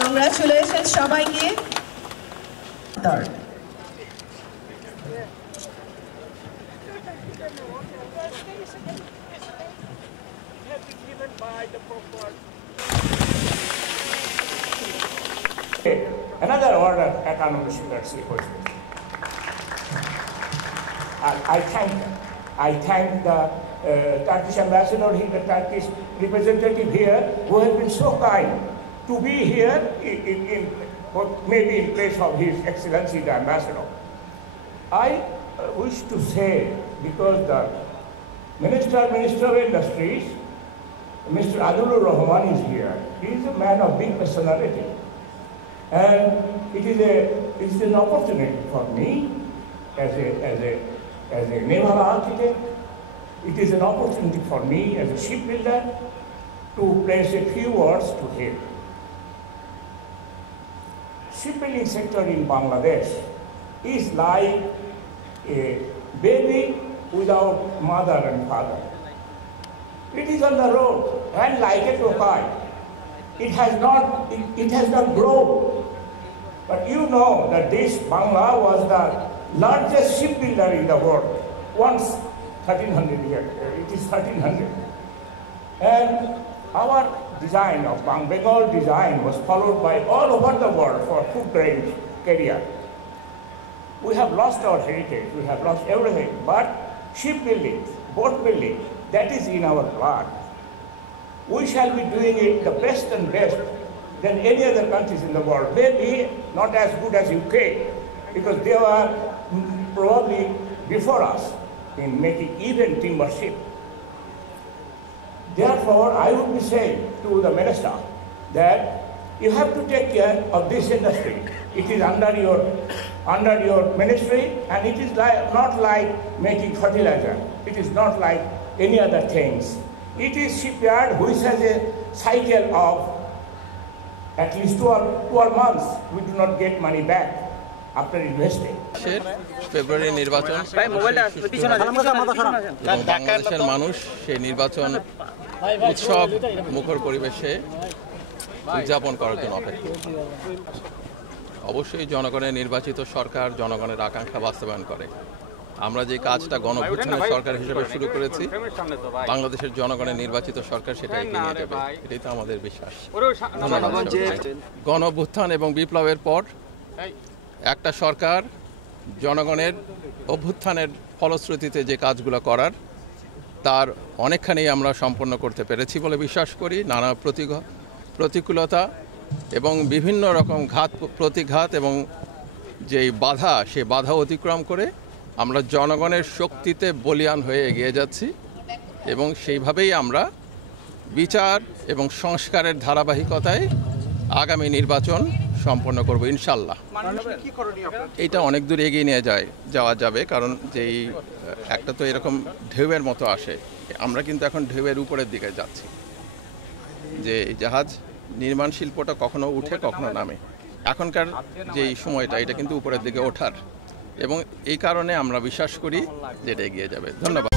কংগ্রাচুলেশন সবাইকে। Another order economic security. I thank the Turkish ambassador, the Turkish representative here, who has been so kind to be here maybe in place of His Excellency the Ambassador. I wish to say, because the Minister of Industries, Mr. Adilur Rahman is here. He is a man of big personality. And it is an opportunity for me as a naval architect. It is an opportunity for me as a shipbuilder to place a few words to him. Shipbuilding sector in Bangladesh is like a baby without mother and father. It is on the road and like a tokai. It has not grown. But you know that this Bangla was the largest shipbuilder in the world. Once 1300 years, it is 1300. And our design of Bengal design was followed by all over the world for food grain career. We have lost our heritage, we have lost everything, but shipbuilding, boat building, that is in our blood. We shall be doing it the best and best than any other countries in the world. Maybe not as good as UK, because they were probably before us in making even timber ship. Therefore, I would be saying to the minister that you have to take care of this industry. It is under your ministry, and it is not like making fertilizer. It is not like any other things. It is shipyard which has a cycle of at least 12 months. We do not get money back after investing. ফেব্রুয়ারি নির্বাচন বাংলাদেশের মানুষ সেই নির্বাচন উৎসব মুখর পরিবেশে উদযাপন করার জন্য অপেক্ষা। অবশ্যই জনগণের নির্বাচিত সরকার জনগণের আকাঙ্ক্ষা বাস্তবায়ন করে। আমরা যে কাজটা গণঅভ্যুত্থানের সরকার হিসেবে শুরু করেছি, বাংলাদেশের জনগণের নির্বাচিত সরকার সেটা এগিয়ে নিয়ে যাবে, এটাই তো আমাদের বিশ্বাস। গণঅভ্যুত্থান এবং বিপ্লবের পর একটা সরকার জনগণের অভ্যুত্থানের ফলশ্রুতিতে যে কাজগুলো করার তার অনেকখানি আমরা সম্পন্ন করতে পেরেছি বলে বিশ্বাস করি। নানা প্রতিকূলতা এবং বিভিন্ন রকম প্রতিঘাত এবং যেই বাধা, সে বাধা অতিক্রম করে আমরা জনগণের শক্তিতে বলীয়ান হয়ে এগিয়ে যাচ্ছি এবং সেইভাবেই আমরা বিচার এবং সংস্কারের ধারাবাহিকতায় আগামী নির্বাচন সম্পন্ন করব ইনশাল্লাহ। এইটা অনেক দূর এগিয়ে নিয়ে যাওয়া যাবে, কারণ যেই একটা তো এরকম ঢেউয়ের মতো আসে, আমরা কিন্তু এখন ঢেউয়ের উপরের দিকে যাচ্ছি। যে জাহাজ নির্মাণ শিল্পটা কখনো উঠে কখনো নামে, এখনকার যেই সময়টা এটা কিন্তু উপরের দিকে ওঠার, এবং এই কারণে আমরা বিশ্বাস করি যে এটা এগিয়ে যাবে। ধন্যবাদ।